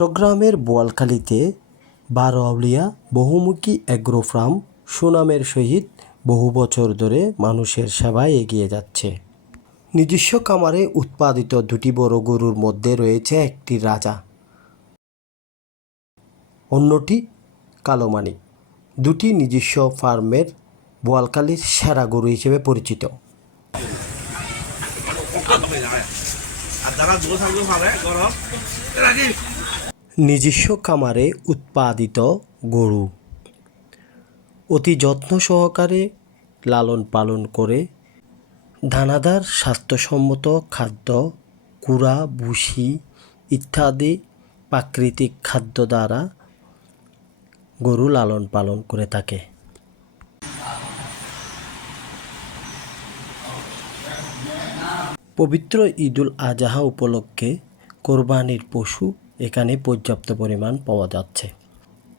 চট্টগ্রামের বোয়ালখালীতে বারোয়াউলিয়া বহুমুখী agro farm সুনামের সহিত বহু বছর ধরে মানুষের সেবায় এগিয়ে যাচ্ছে নিজস্ব খামারে উৎপাদিত দুটি বড় গরুর মধ্যে রয়েছে একটি রাজা অন্যটি কালোমানি দুটি নিজস্ব ফার্মের বোয়ালখালীর সেরা গরু হিসেবে পরিচিত আর যারা গরম নিজস্ব খামারে উৎপাদিত গরু। অতি যত্ন সহকারে লালন পালন করে দানাদার, স্বাস্থ্যসম্মত খাদ্য, কুড়া, ভুসি ইত্যাদি প্রাকৃতিক খাদ্য দ্বারা গরু লালন পালন করে থাকে। পবিত্র ঈদুল আজহা উপলক্ষে কোরবানির পশু এখানে পর্যাপ্ত পরিমাণ পাওয়া যাচ্ছে।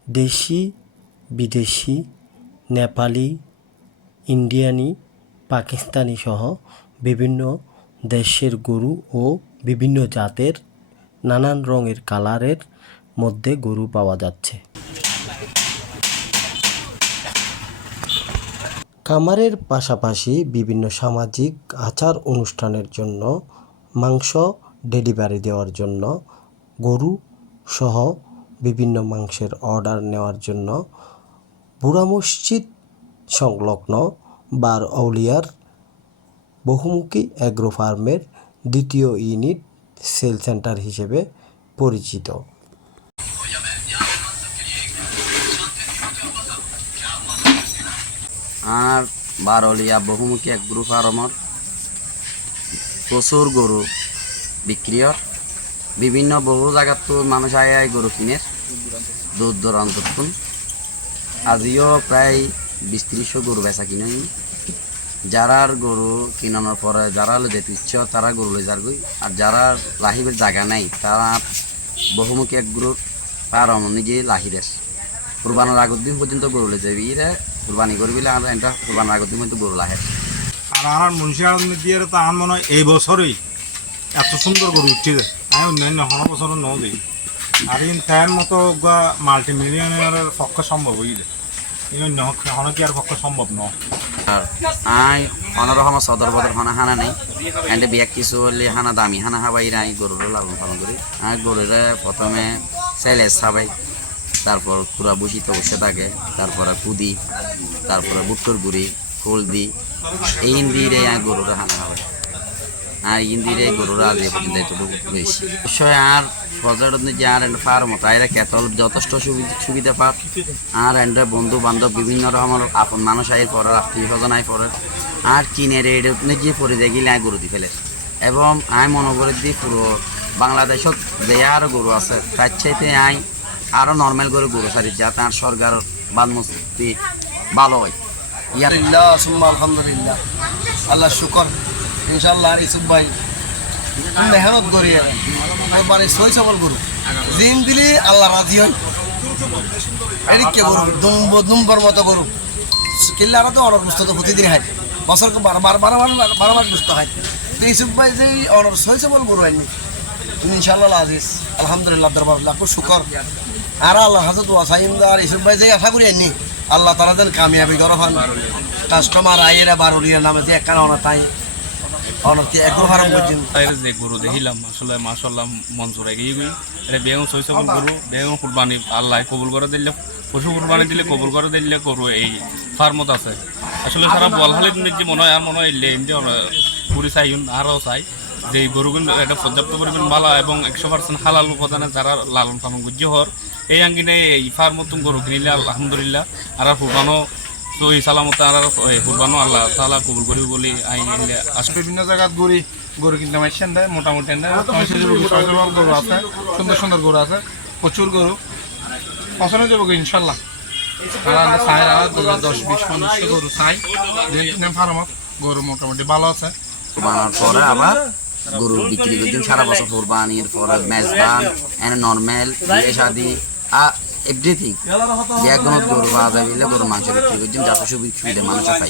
দেশি, বিদেশি, নেপালি, ইন্ডিয়ানি, পাকিস্তানি সহ বিভিন্ন দেশের গরু ও বিভিন্ন জাতের নানান রঙের কালারের মধ্যে গরু পাওয়া যাচ্ছে। খামারের পাশাপাশি বিভিন্ন সামাজিক আচার অনুষ্ঠানের জন্য মাংস ডেলিভারি দেওয়ার জন্য গরু সহ বিভিন্ন মাংসের অর্ডার নেওয়ার জন্য বুড়া মসজিদ সংলগ্ন বার আউলিয়ার বহুমুখী অ্যাগ্রো ফার্মের দ্বিতীয় ইউনিট সেল সেন্টার হিসেবে পরিচিত। আর বারলিয়া বহুমুখী এক গ্রুপ ফার্মর প্রচুর গরু বিক্রি হয় বিভিন্ন বহু জায়গাত তো মানুষ আয় আয় গরু কিনে। দূর দূরান্ত আজিও প্রায় বিশ ত্রিশশো গরু বেচা কিনে যারার গরু কিনানোর পরে যারা যেতে ইচ্ছে তারা গরু লই যার গই আর যারা লাহিবের জায়গা নাই, তারা বহুমুখী এক গ্রুপ ফার্ম নিজে লাহিরের কুরবানোর আগের দিন পর্যন্ত গরু লই যাবি ইরে কুরবানি করবি আর এটা কুরবানোর আগের দিন পর্যন্ত গরু লাহে। আর আমার আনন্দ দিয়ে তো আমার মনে হয় এই বছরই এত সুন্দর গরু উঠছে যে। আমি অন্যান্য হন বছরও ন দিই। আর ইন তার মতো মাল্টি মিলিয়নের পক্ষে সম্ভব সম্ভব ন আই সদর হানা কিছু হলে হানা দামি, হানা হাবাই লালন পালন করি। প্রথমে তারপর কুড়া বসি তো বসে থাকে, তারপরে কুদি, তারপরে বুট্টর গুড়ি হলদি এই গরুরে হানা হাবাই। আর ইন্দিরে গরুরা এ পর্যন্ত এতটুকু আর পর্যটন যে আর এন্ড ফার্ম তাইরা কেতল যথেষ্ট সুবিধা পাত আর এন্ড বন্ধু বান্ধব বিভিন্ন রকমের আপন মানুষ আই পড়ার আত্মীয় স্বজন আই পড়ার আর কিনে রেড যে পরে দেখি আই গরু দি ফেলে। এবং আই মনে করে দি পুরো বাংলাদেশত যে আর গরু আছে, তার চাইতে আই আরও নর্মাল করে গরু সারি যাতে আর সরকার বাদমস্তি ভালো হয়। ইয়ার আলহামদুলিল্লাহ, আল্লাহ শুকর। ইনশাল্লাহ আর ইসুফ ভাই মেহনত করি মানে সই সবল গরু জিন দিলে আল্লাহ রাজি হয় এদিকে গরু দুম্ব দুম্বর মতো গরু কিনলে আরও তো অর্ডার বুঝতে তো প্রতিদিন হয়। বছরকে বারবার বারবার বারবার বুঝতে হয়। তো ইসুফ ভাই যে অর্ডার সই সবল গরু হয়নি ইনশাল্লাহ আজিজ আলহামদুলিল্লাহ দরবার লাখো শুকর। আর আল্লাহ হাজত ওয়াসাইম আর ইসুফ ভাই যে আশা করি আনি আল্লাহ তারা যেন কামিয়াবি করো হন। কাস্টমার আইয়েরা বারোরিয়ার নামে যে একখানা অনা তাই অনতি একো হারাম পর্যন্ত তাইরে যে গরু দেখিলাম আসলে মাশাল্লাহ মন চড়াই গিয়ে গই এটা বেগম ছয় সকল গরু বেগম কুরবানি আল্লাহ কবুল করে দিলে পশু কুরবানি দিলে কবুল করে দিলে গরু এই ফার্মত আছে। আসলে সারা বলহালির যে মনে হয় আর মনে হয় পুরি চাই আরও চাই। যে গরুগুলো এটা পর্যাপ্ত পরিমাণ ভালো এবং একশো পার্সেন্ট হালাল উপাদানে যারা লালন পালন করছে হর এই আঙ্গিনে এই ফার্মত গরু কিনিলে আলহামদুলিল্লাহ আর কুরবানো তো এই সালামত আর কুরবানো আল্লাহ তালা কবুল করিব বলি আইন আশা বিভিন্ন জায়গাত গরু গরু কিনতে মাইছেন দেয় মোটামুটি গরু আছে সুন্দর সুন্দর গরু আছে প্রচুর গরু। পছন্দ যাব ইনশাল্লাহ। আর আমরা দশ বিশ পনেরোশো গরু চাই ফার্মত গরু মোটামুটি ভালো আছে। বানার পরে আবার গরু বিক্রি করছেন। সারা বছর কোরবানির পরে মেজবান এন্ড নর্মাল বিয়ে শাদি। এভরিথিং যে গরু পাওয়া যায় গরু মাংস বিক্রি করছেন যাতে সুবিধা মানুষ পাই